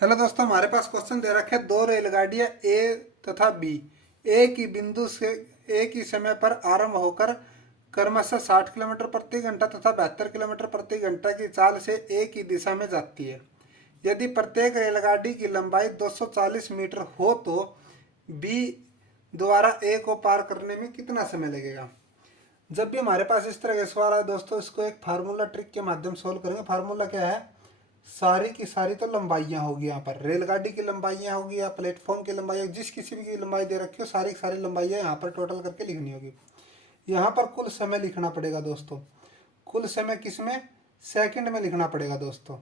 Hello दोस्तों, हमारे पास question दे रखे हैं। दो रेलगाड़ियां ए तथा बी एक ही बिंदु से एक ही समय पर आरंभ होकर क्रमशः 60 किलोमीटर प्रति घंटा तथा 72 किलोमीटर प्रति घंटा की चाल से एक ही दिशा में जाती है। यदि प्रत्येक रेलगाड़ी की लंबाई 240 मीटर हो तो बी द्वारा ए को पार करने में कितना समय लगेगा। जब भी हमारे पास इस तरह का सवाल आए दोस्तों, इसको एक फार्मूला ट्रिक के माध्यम से सोल्व करेंगे। फार्मूला क्या है? सारी की सारी तो लंबाइयाँ होगी, यहाँ पर रेलगाड़ी की लंबाइयाँ होगी या प्लेटफॉर्म की लंबाई होगी, जिस किसी भी की लंबाई दे रखी हो सारी की सारी लंबाइयाँ यहाँ पर टोटल करके लिखनी होगी। यहाँ पर कुल समय लिखना पड़ेगा दोस्तों। कुल समय किसमें? सेकंड में लिखना पड़ेगा दोस्तों।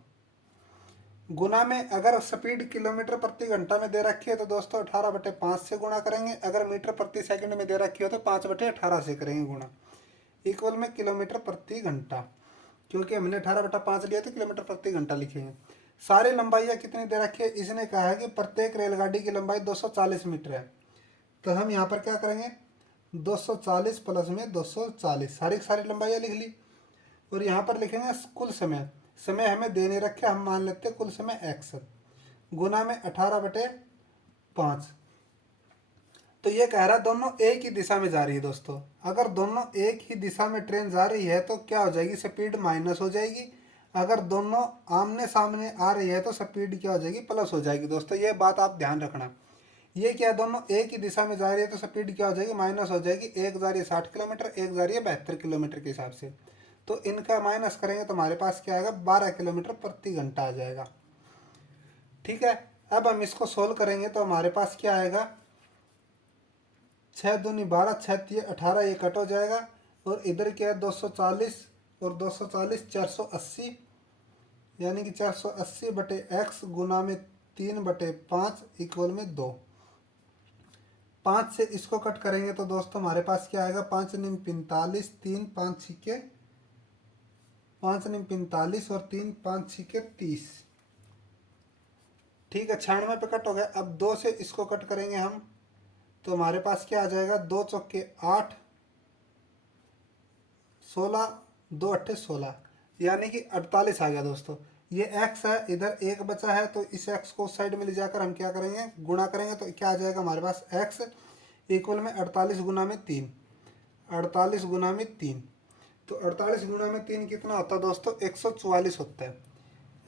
गुना में अगर स्पीड किलोमीटर प्रति घंटा में दे रखी है तो दोस्तों 18/5 से गुणा करेंगे। अगर मीटर प्रति सेकंड में दे रखी हो तो 5/18 से करेंगे गुणा। इक्वल में किलोमीटर प्रति घंटा, क्योंकि हमने 18/5 लिया तो किलोमीटर प्रति घंटा लिखेंगे। सारी लंबाइयाँ कितनी दे रखी है? इसने कहा है कि प्रत्येक रेलगाड़ी की लंबाई 240 मीटर है, तो हम यहाँ पर क्या करेंगे? 240 प्लस में 240, सारी सारी लंबाइयाँ लिख ली। और यहाँ पर लिखेंगे कुल समय। समय हमें देने रखे, हम मान लेते हैं कुल समय x, गुना में 18/5। तो ये कह रहा है दोनों एक ही दिशा में जा रही है दोस्तों। अगर दोनों एक ही दिशा में ट्रेन जा रही है तो क्या हो जाएगी? स्पीड माइनस हो जाएगी। अगर दोनों आमने सामने आ रही है तो स्पीड क्या हो जाएगी? प्लस हो जाएगी दोस्तों। ये बात आप ध्यान रखना। ये क्या, दोनों एक ही दिशा में जा रही है तो स्पीड क्या हो जाएगी? माइनस हो जाएगी। एक जा रही है 60 किलोमीटर, एक जा रही है 72 किलोमीटर के हिसाब से, तो इनका माइनस करेंगे तो हमारे पास क्या आएगा? 12 किलोमीटर प्रति घंटा आ जाएगा। ठीक है, अब हम इसको सोल्व करेंगे तो हमारे पास क्या आएगा? 6×2 = 12, 6×3 = 18, ये कट हो जाएगा। और इधर क्या है? 240 और 240 480, यानी कि 480/x गुना में 3/5 इक्वल में 2। 5 से इसको कट करेंगे तो दोस्तों हमारे पास क्या आएगा? 5×9 = 45, 3 5 6 5×9 = 45 और 3 5 6 30। ठीक है, 96 पे कट हो गया। अब 2 से इसको कट करेंगे हम तो हमारे पास क्या आ जाएगा? 2 चौके 8, 16, 2 8 16, यानी कि 48 आ गया दोस्तों। ये x है, इधर एक बचा है तो इस x को उस साइड में ले जाकर हम क्या करेंगे? गुणा करेंगे तो क्या आ जाएगा हमारे पास? x इक्वल में 48 गुना में 3, 48 गुना में 3। तो 48 गुना में 3 कितना होता है दोस्तों? 144 होता है।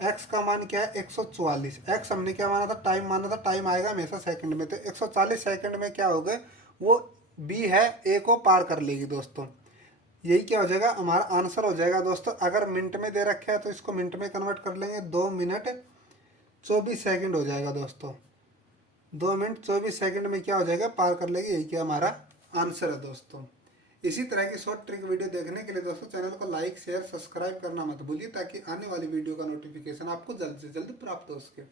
x का मान क्या है? 144। x हमने क्या माना था? टाइम माना था। टाइम आएगा हमेशा सेकंड में, तो 140 सेकंड में क्या होगा? वो b है, a को पार कर लेगी दोस्तों। यही क्या हो जाएगा? हमारा आंसर हो जाएगा दोस्तों। अगर मिनट में दे रखा है तो इसको मिनट में कन्वर्ट कर लेंगे, 2 मिनट 24 सेकंड हो जाएगा दोस्तों। 2 मिनट 24 सेकंड में क्या हो जाएगा? पार कर लेगी। यही क्या हमारा आंसर है दोस्तों। इसी तरह की शॉर्ट ट्रिक वीडियो देखने के लिए दोस्तों चैनल को लाइक शेयर सब्सक्राइब करना मत भूलिए, ताकि आने वाली वीडियो का नोटिफिकेशन आपको जल्द से जल्द प्राप्त हो सके।